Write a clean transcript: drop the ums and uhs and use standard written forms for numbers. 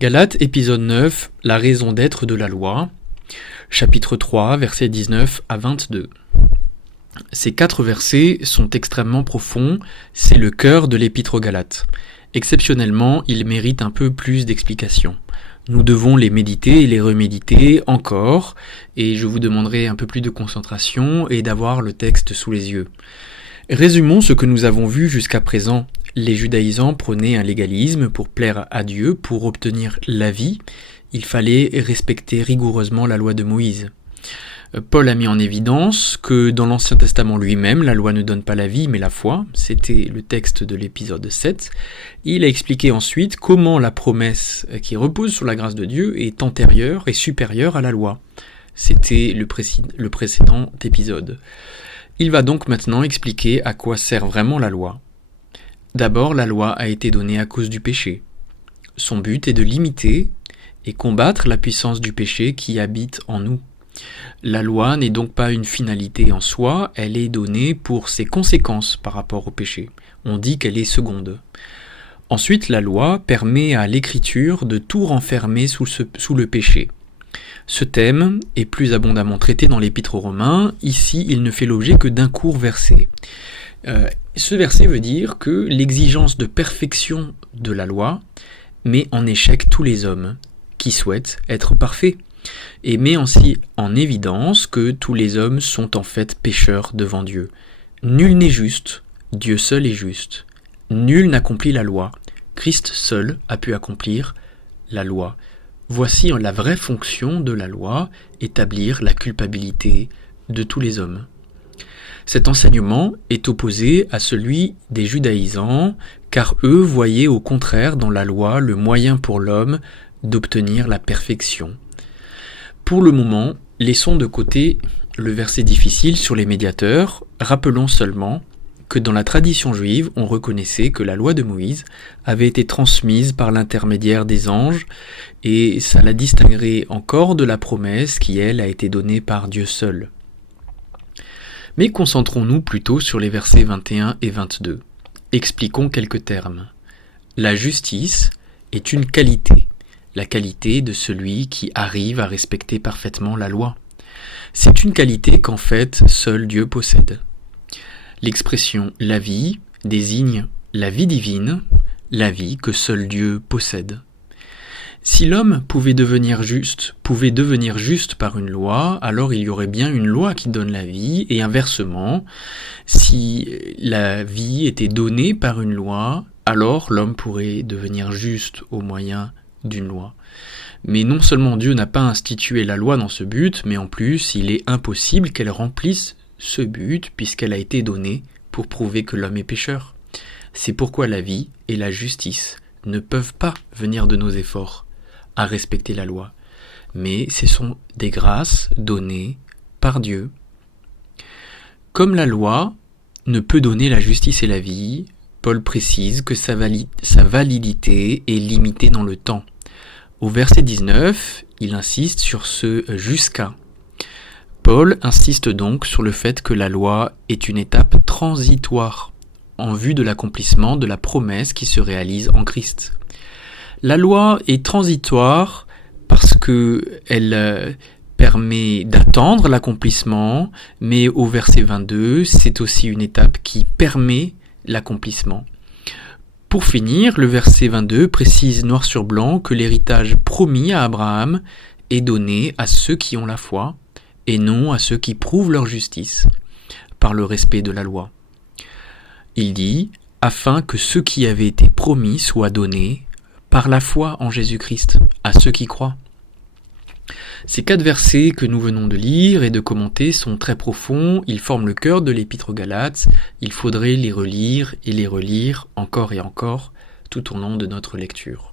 Galates, épisode 9, la raison d'être de la loi, chapitre 3, versets 19 à 22. Ces 4 versets sont extrêmement profonds, c'est le cœur de l'épître aux Galates. Exceptionnellement, ils méritent un peu plus d'explications. Nous devons les méditer et les reméditer encore, et je vous demanderai un peu plus de concentration et d'avoir le texte sous les yeux. Résumons ce que nous avons vu jusqu'à présent. Les judaïsants prônaient un légalisme pour plaire à Dieu, pour obtenir la vie. Il fallait respecter rigoureusement la loi de Moïse. Paul a mis en évidence que dans l'Ancien Testament lui-même, la loi ne donne pas la vie mais la foi. C'était le texte de l'épisode 7. Il a expliqué ensuite comment la promesse qui repose sur la grâce de Dieu est antérieure et supérieure à la loi. C'était le précédent épisode. Il va donc maintenant expliquer à quoi sert vraiment la loi. D'abord, la loi a été donnée à cause du péché. Son but est de limiter et combattre la puissance du péché qui habite en nous. La loi n'est donc pas une finalité en soi, elle est donnée pour ses conséquences par rapport au péché. On dit qu'elle est seconde. Ensuite, la loi permet à l'écriture de tout renfermer sous le péché. Ce thème est plus abondamment traité dans l'Épître aux Romains. Ici, il ne fait l'objet que d'un court verset. Ce verset veut dire que l'exigence de perfection de la loi met en échec tous les hommes qui souhaitent être parfaits et met ainsi en évidence que tous les hommes sont en fait pécheurs devant Dieu. Nul n'est juste, Dieu seul est juste. Nul n'accomplit la loi, Christ seul a pu accomplir la loi. Voici la vraie fonction de la loi, établir la culpabilité de tous les hommes. Cet enseignement est opposé à celui des judaïsants, car eux voyaient au contraire dans la loi le moyen pour l'homme d'obtenir la perfection. Pour le moment, laissons de côté le verset difficile sur les médiateurs, rappelons seulement que dans la tradition juive, on reconnaissait que la loi de Moïse avait été transmise par l'intermédiaire des anges, et ça la distinguerait encore de la promesse qui, elle, a été donnée par Dieu seul. Mais concentrons-nous plutôt sur les versets 21 et 22. Expliquons quelques termes. La justice est une qualité, la qualité de celui qui arrive à respecter parfaitement la loi. C'est une qualité qu'en fait seul Dieu possède. L'expression « la vie » désigne la vie divine, la vie que seul Dieu possède. Si l'homme pouvait devenir juste par une loi, alors il y aurait bien une loi qui donne la vie, et inversement, si la vie était donnée par une loi, alors l'homme pourrait devenir juste au moyen d'une loi. Mais non seulement Dieu n'a pas institué la loi dans ce but, mais en plus il est impossible qu'elle remplisse ce but puisqu'elle a été donnée pour prouver que l'homme est pécheur. C'est pourquoi la vie et la justice ne peuvent pas venir de nos efforts à respecter la loi, mais ce sont des grâces données par Dieu. Comme la loi ne peut donner la justice et la vie, Paul précise que sa validité est limitée dans le temps. Au verset 19, il insiste sur ce « jusqu'à ». Paul insiste donc sur le fait que la loi est une étape transitoire en vue de l'accomplissement de la promesse qui se réalise en Christ. La loi est transitoire parce qu'elle permet d'attendre l'accomplissement, mais au verset 22, c'est aussi une étape qui permet l'accomplissement. Pour finir, le verset 22 précise noir sur blanc que l'héritage promis à Abraham est donné à ceux qui ont la foi et non à ceux qui prouvent leur justice par le respect de la loi. Il dit « afin que ce qui avait été promis soit donné par la foi en Jésus-Christ à ceux qui croient ». Ces 4 versets que nous venons de lire et de commenter sont très profonds, ils forment le cœur de l'Épître aux Galates, il faudrait les relire et les relire encore et encore tout au long de notre lecture.